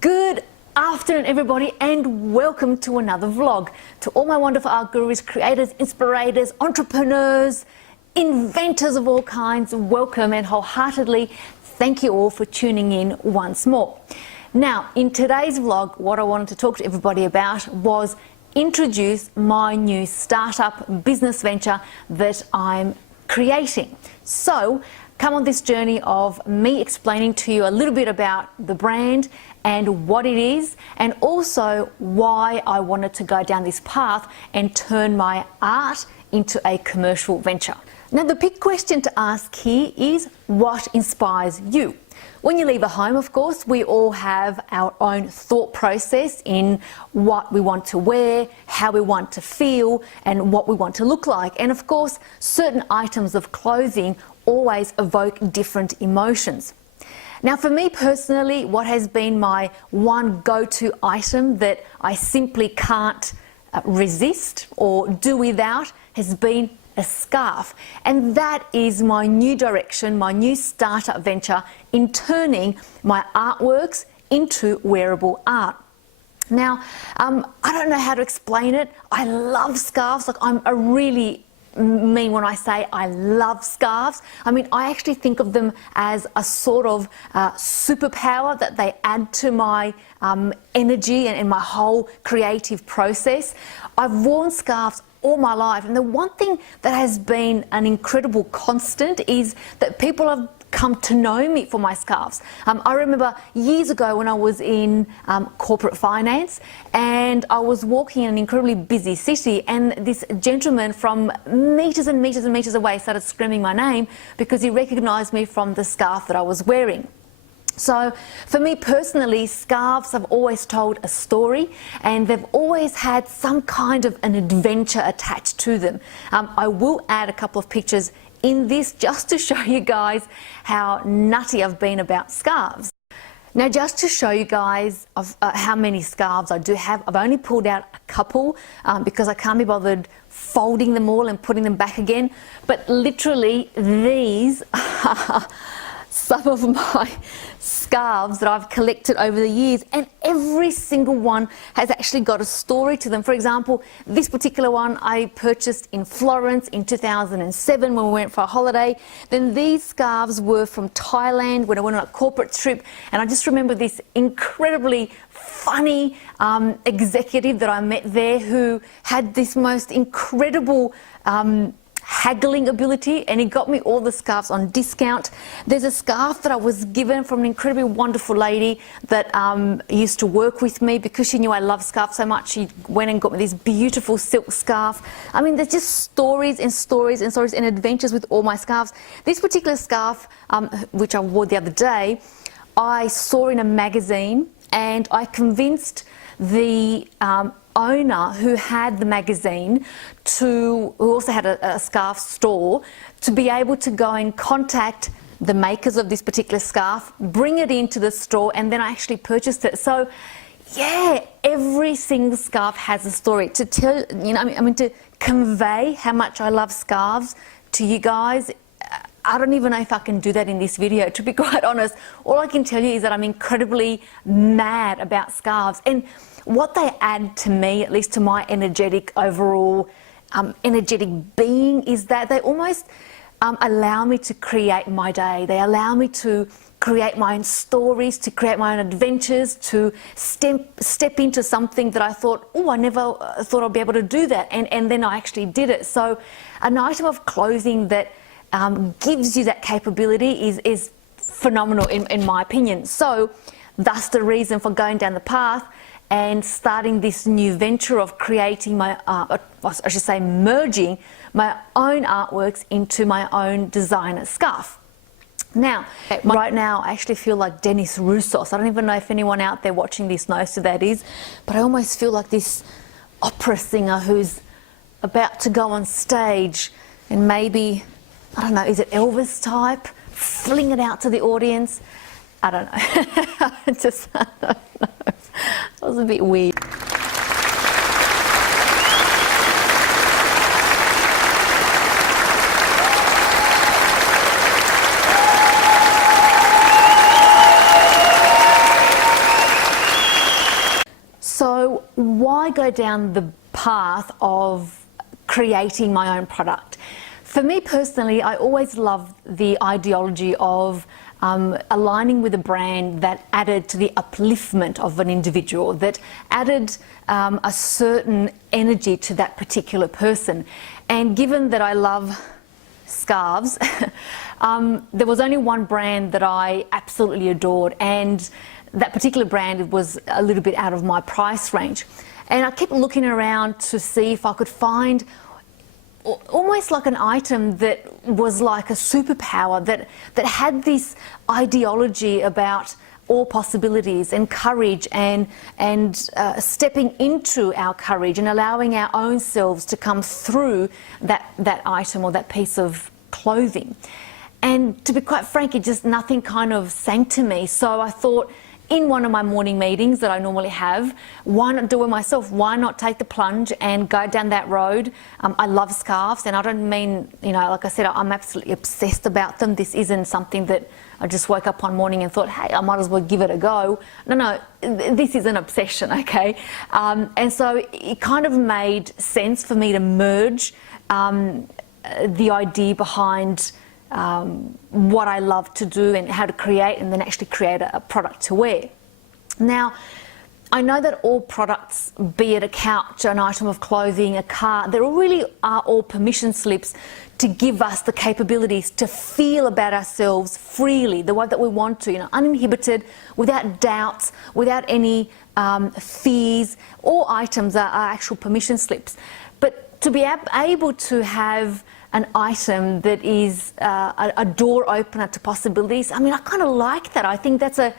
Good afternoon, everybody, and welcome to another vlog. To all my wonderful art gurus, creators, inspirators, entrepreneurs, inventors of all kinds, welcome and wholeheartedly thank you all for tuning in once more. Now, in today's vlog, what I wanted to talk to everybody about was introduce my new startup business venture that I'm creating. So, come on this journey of me explaining to you a little bit about the brand and what it is, and also why I wanted to go down this path and turn my art into a commercial venture. Now, the big question to ask here is, what inspires you? When you leave a home, of course, we all have our own thought process in what we want to wear, how we want to feel, and what we want to look like. And of course, certain items of clothing always evoke different emotions. Now, for me personally, what has been my one go-to item that I simply can't resist or do without has been a scarf. And that is my new direction, my new startup venture in turning my artworks into wearable art. Now, I don't know how to explain it. I love scarves. Like, I'm a really mean when I say I love scarves. I mean, I actually think of them as a sort of superpower that they add to my energy and my whole creative process. I've worn scarves all my life, and the one thing that has been an incredible constant is that people have come to know me for my scarves. I remember years ago when I was in corporate finance and I was walking in an incredibly busy city, and this gentleman from meters and meters and meters away started screaming my name because he recognized me from the scarf that I was wearing. So for me personally, scarves have always told a story, and they've always had some kind of an adventure attached to them. I will add a couple of pictures in this just to show you guys how nutty I've been about scarves. Now, just to show you guys of how many scarves I do have, I've only pulled out a couple because I can't be bothered folding them all and putting them back again. But literally, these are some of my scarves that I've collected over the years, and every single one has actually got a story to them. For example, this particular one I purchased in Florence in 2007 when we went for a holiday. Then these scarves were from Thailand when I went on a corporate trip, and I just remember this incredibly funny executive that I met there who had this most incredible haggling ability, and he got me all the scarves on discount. There's a scarf that I was given from an incredibly wonderful lady that used to work with me. Because she knew I love scarves so much, she went and got me this beautiful silk scarf. I mean, there's just stories and stories and stories and adventures with all my scarves. This particular scarf, which I wore the other day, I saw in a magazine, and I convinced the owner who had the magazine who also had a scarf store, to be able to go and contact the makers of this particular scarf, bring it into the store, and then I actually purchased it. So yeah, every single scarf has a story to tell. You know, I mean to convey how much I love scarves to you guys. I don't even know if I can do that in this video, to be quite honest. All I can tell you is that I'm incredibly mad about scarves, and what they add to me, at least to my energetic overall energetic being, is that they almost allow me to create my day. They allow me to create my own stories, to create my own adventures, to step into something that I thought, oh, I never thought I'd be able to do that, and then I actually did it. So an item of clothing that gives you that capability is phenomenal in my opinion. So that's the reason for going down the path and starting this new venture of creating my, I should say merging my own artworks into my own designer scarf. Now, right now I actually feel like Dennis Roussos. I don't even know if anyone out there watching this knows who that is, but I almost feel like this opera singer who's about to go on stage and maybe, I don't know, is it Elvis type? Fling it out to the audience. I don't know. I don't know. It was a bit weird. I go down the path of creating my own product. For me personally, I always loved the ideology of aligning with a brand that added to the upliftment of an individual, that added a certain energy to that particular person. And given that I love scarves, there was only one brand that I absolutely adored, and that particular brand was a little bit out of my price range. And I kept looking around to see if I could find almost like an item that was like a superpower, that had this ideology about all possibilities and courage and stepping into our courage and allowing our own selves to come through that item or that piece of clothing. And to be quite frank, nothing kind of sang to me. So I thought, in one of my morning meetings that I normally have, why not do it myself? Why not take the plunge and go down that road? I love scarves, and I don't mean, like I said, I'm absolutely obsessed about them. This isn't something that I just woke up one morning and thought, hey, I might as well give it a go. No, this is an obsession, okay? And so it kind of made sense for me to merge the idea behind what I love to do and how to create, and then actually create a product to wear. Now, I know that all products, be it a couch, an item of clothing, a car, they really are all permission slips to give us the capabilities to feel about ourselves freely, the way that we want to, uninhibited, without doubts, without any fears. All items are actual permission slips. But to be able to have an item that is a door opener to possibilities, I kind of like that. I think that's a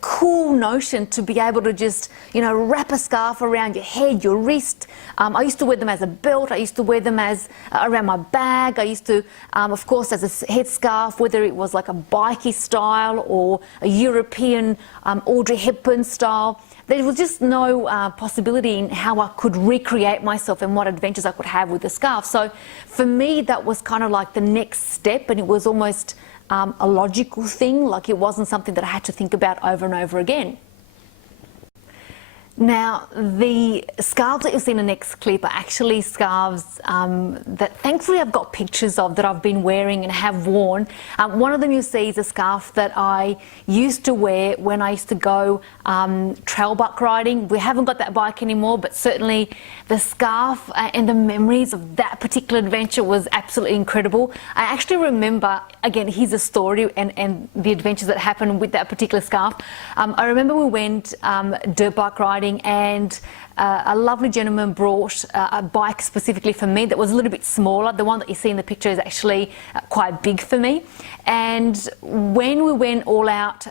cool notion, to be able to just, wrap a scarf around your head, your wrist. I used to wear them as a belt. I used to wear them as around my bag. I used to, of course, as a headscarf, whether it was like a bikie style or a European Audrey Hepburn style. There was just no possibility in how I could recreate myself and what adventures I could have with the scarf. So for me, that was kind of like the next step, and it was almost a logical thing. Like, it wasn't something that I had to think about over and over again. Now, the scarves that you'll see in the next clip are actually scarves that thankfully I've got pictures of, that I've been wearing and have worn. One of them you'll see is a scarf that I used to wear when I used to go trail bike riding. We haven't got that bike anymore, but certainly the scarf and the memories of that particular adventure was absolutely incredible. I actually remember, again, here's a story and the adventures that happened with that particular scarf. I remember we went dirt bike riding, and a lovely gentleman brought a bike specifically for me that was a little bit smaller. The one that you see in the picture is actually quite big for me. And when we went all out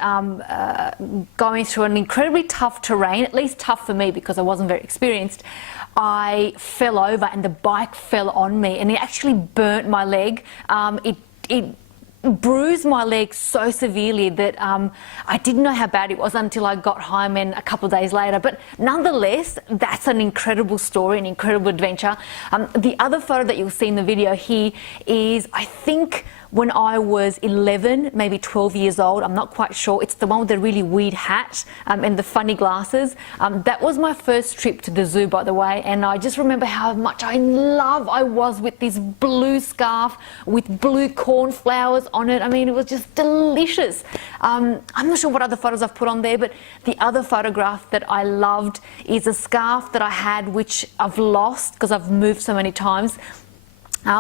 going through an incredibly tough terrain, at least tough for me because I wasn't very experienced, I fell over and the bike fell on me, and it actually burnt my leg. It bruised my leg so severely that I didn't know how bad it was until I got home and a couple of days later. But nonetheless, that's an incredible story, an incredible adventure. The other photo that you'll see in the video here is, I think, when I was 11, maybe 12 years old. I'm not quite sure. It's the one with the really weird hat and the funny glasses. That was my first trip to the zoo, by the way, and I just remember how much in love I was with this blue scarf with blue cornflowers on it. It was just delicious. I'm not sure what other photos I've put on there, but the other photograph that I loved is a scarf that I had, which I've lost because I've moved so many times.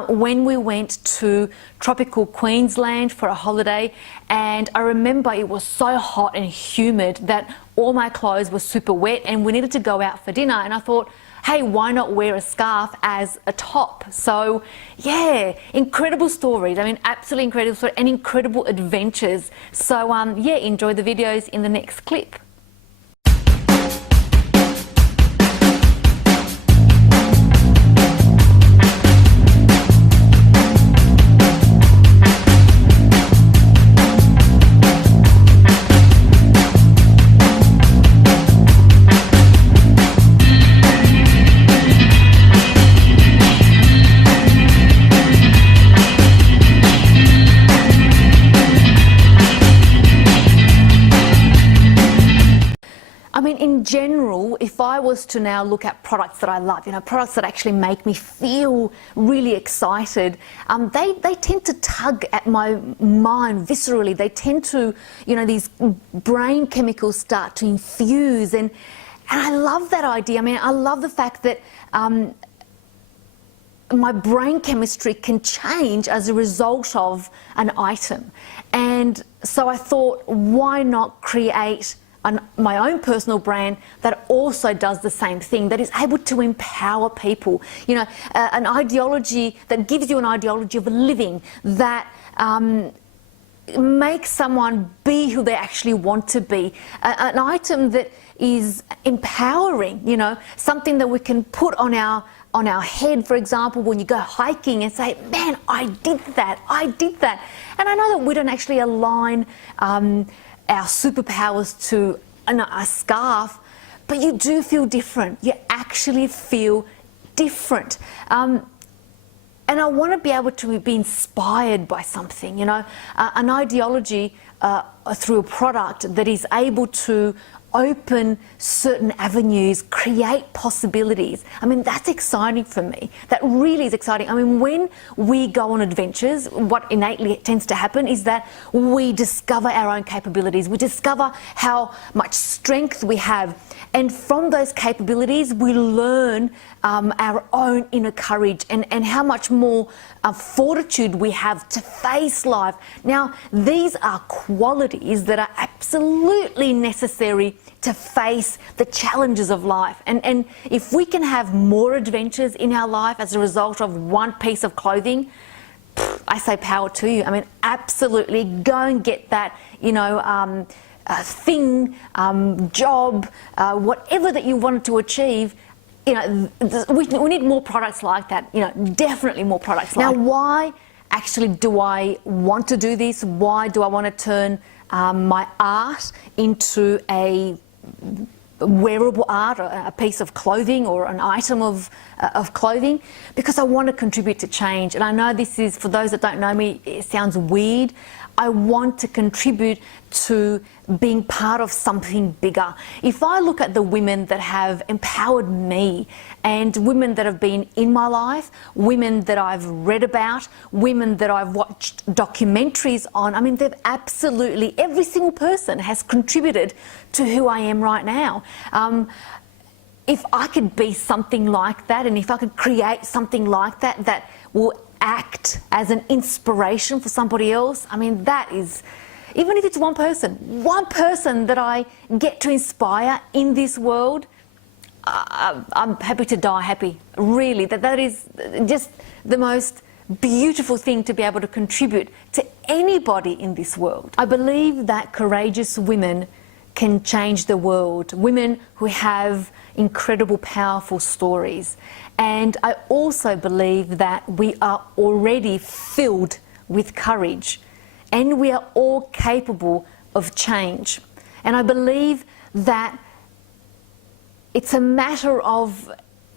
When we went to tropical Queensland for a holiday, and I remember it was so hot and humid that all my clothes were super wet, and we needed to go out for dinner, and I thought, hey, why not wear a scarf as a top? So yeah, incredible stories. Absolutely incredible story and incredible adventures. So yeah, enjoy the videos in the next clip. in general, if I was to now look at products that I love, products that actually make me feel really excited, they tend to tug at my mind viscerally. They tend to, these brain chemicals start to infuse, and I love that idea. I mean, I love the fact that my brain chemistry can change as a result of an item. And so I thought, why not create my own personal brand that also does the same thing, that is able to empower people, an ideology that gives you an ideology of living that makes someone be who they actually want to be, an item that is empowering, something that we can put on our head, for example, when you go hiking and say, man, I did that. And I know that we don't actually align our superpowers to a scarf, but you do feel different. You actually feel different. And I want to be able to be inspired by something, an ideology through a product that is able to open certain avenues, create possibilities. I mean, that's exciting for me. That really is exciting. I mean, when we go on adventures, what innately tends to happen is that we discover our own capabilities. We discover how much strength we have. And from those capabilities, we learn our own inner courage and how much more fortitude we have to face life. Now, these are qualities that are absolutely necessary to face the challenges of life. And if we can have more adventures in our life as a result of one piece of clothing, I say power to you. I mean, absolutely go and get that, thing, job, whatever that you wanted to achieve. We need more products like that, definitely more products like that. Now, why actually do I want to do this? Why do I want to turn my art into a wearable art, or a piece of clothing or an item of clothing? Because I want to contribute to change. And I know this is, for those that don't know me, it sounds weird. I want to contribute to being part of something bigger. If I look at the women that have empowered me, and women that have been in my life, women that I've read about, women that I've watched documentaries on, I mean, they've absolutely, every single person has contributed to who I am right now. If I could be something like that, and if I could create something like that that will act as an inspiration for somebody else, I mean, that is, even if it's one person that I get to inspire in this world, I'm happy to die happy. Really, that is just the most beautiful thing to be able to contribute to anybody in this world. I believe that courageous women can change the world, women who have incredible, powerful stories. And I also believe that we are already filled with courage, and we are all capable of change. And I believe that it's a matter of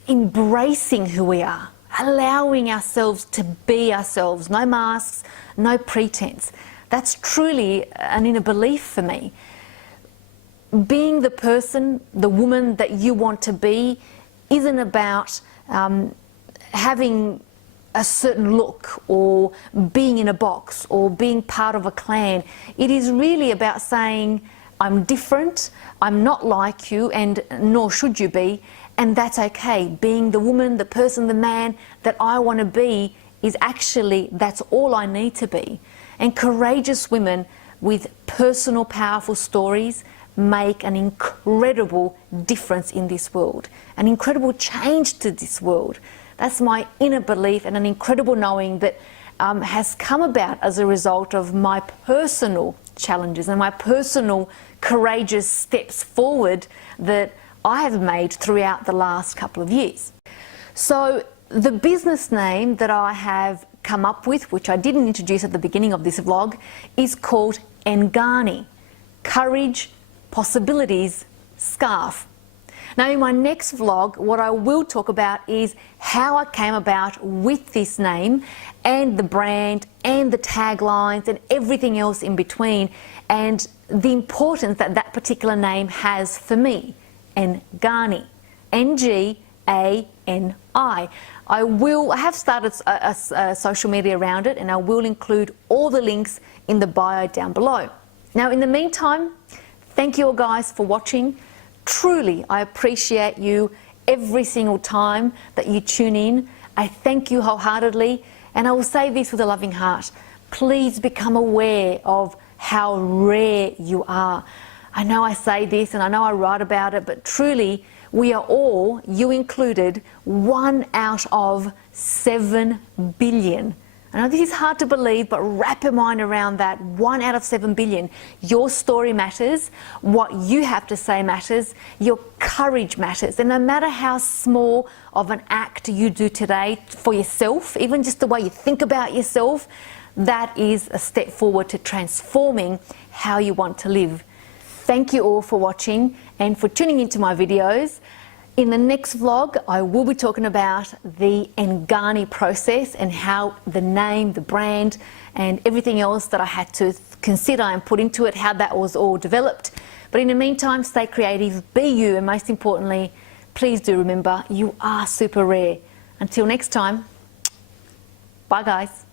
embracing who we are, allowing ourselves to be ourselves, no masks, no pretense. That's truly an inner belief for me. Being the person, the woman that you want to be isn't about having a certain look or being in a box or being part of a clan. It is really about saying, I'm different, I'm not like you, and nor should you be, and that's okay. Being the woman, the person, the man that I want to be is actually, that's all I need to be. And courageous women with personal, powerful stories make an incredible difference in this world, an incredible change to this world. That's my inner belief, and an incredible knowing that has come about as a result of my personal challenges and my personal courageous steps forward that I have made throughout the last couple of years. So the business name that I have come up with, which I didn't introduce at the beginning of this vlog, is called NGANI, Courage, Possibilities, Scarf. Now, in my next vlog, what I will talk about is how I came about with this name and the brand and the taglines and everything else in between, and the importance that that particular name has for me NGANI. NGANI. I have started a social media around it, and I will include all the links in the bio down below. Now, in the meantime, thank you all guys for watching. Truly, I appreciate you every single time that you tune in. I thank you wholeheartedly, and I will say this with a loving heart. Please become aware of how rare you are. I know I say this and I know I write about it, but truly, we are all, you included, 1 out of 7 billion. I know this is hard to believe, but wrap your mind around that. 1 out of 7 billion. Your story matters. What you have to say matters. Your courage matters. And no matter how small of an act you do today for yourself, even just the way you think about yourself, that is a step forward to transforming how you want to live. Thank you all for watching and for tuning into my videos. In the next vlog, I will be talking about the NGANI process and how the name, the brand, and everything else that I had to consider and put into it, how that was all developed. But in the meantime, stay creative, be you, and most importantly, please do remember, you are super rare. Until next time, bye guys.